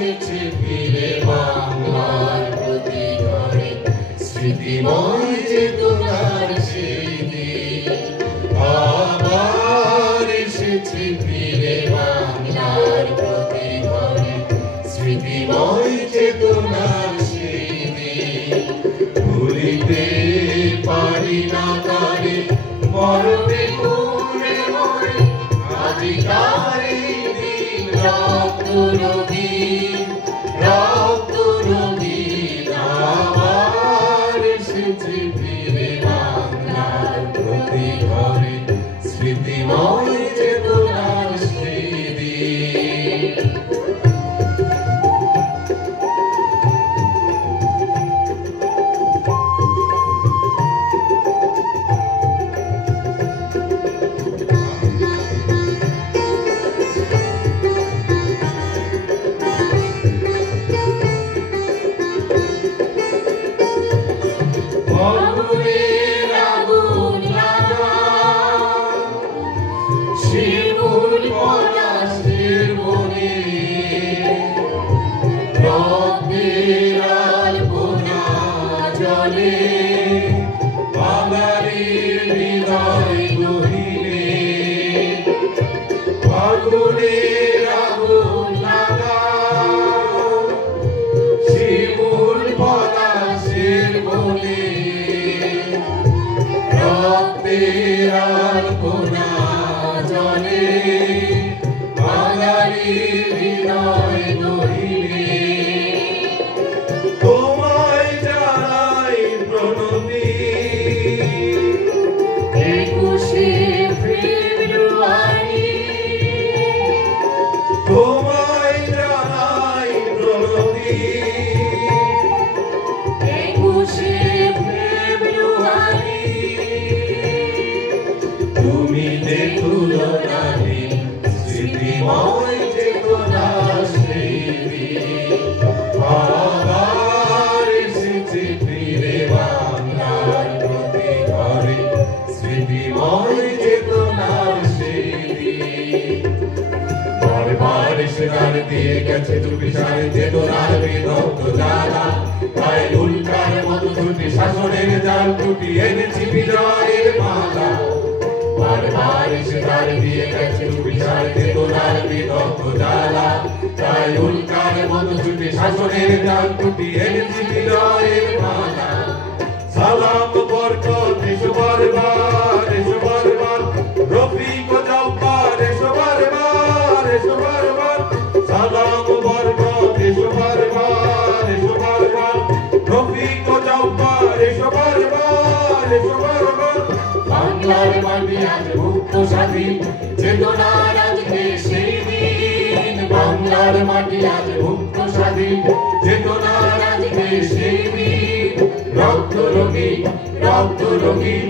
এসেছে ফিরে বাংলার প্রতি ঘরে স্মৃতিময় চেতনার সেই দিন আবার এসেছে ফিরে বাংলার প্রতি ঘরে স্মৃতিময় চেতনার সেই দিন ভুলিতে পারি না তারে মরবে ঘুরে মরে আজিকার এই দিন রক্ত রঙিন আবার এসেছে ফিরে বাংলার প্রতি ঘরে স্মৃতিময় চেতনার সেই দিন আগুনের আগুন লাগা শিমুল পলাশের বনে রক্তের আলপনা জলে বাঙালির হৃদয় গহীনে আগুনের আগুন লাগা শিমুল পলাশের বনে রক্তের আলপনা জলে বাঙালির হৃদয় গহীনে তোমায় জানাই প্রণতি 21শে ফেব্রুয়ারি তোমায় জানাই প্রণতি 21শে ফেব্রুয়ারি তুমি দেখুলো নাহি স্মৃতিময় চেতনা সেই দিন আবার এসেছে ফিরে বাংলার প্রতি ঘরে স্মৃতিময় চেতনার সেই দিন বারবার এসে গান দিয়ে গেছে চুপিসারে চেতনার বিদগ্ধ জ্বালা তাই উল্কার মতো ছুটি শাসনের জাল টুটি এনেছি বিজয়ের মালা বারবার এসে গান দিয়ে গেছে চুপিসারে চেতনার বিদগ্ধ জ্বালা তাই উল্কার মতো ছুটি শাসনের জাল টুটি এনেছি বিজয়ের মালা সালাম বরকত এসো বারবার রফিক জব্বার এসো বারবার সালাম বরকত এসো বারবার রফিক জব্বার এসো বারবার বাংলার মাটি আজ মুক্ত স্বাধীন চেতনার আজকে সেই দিন বাংলার মাটি আজ মুক্ত স্বাধীন চেতনার আজকে সেই দিন রক্ত রঙিন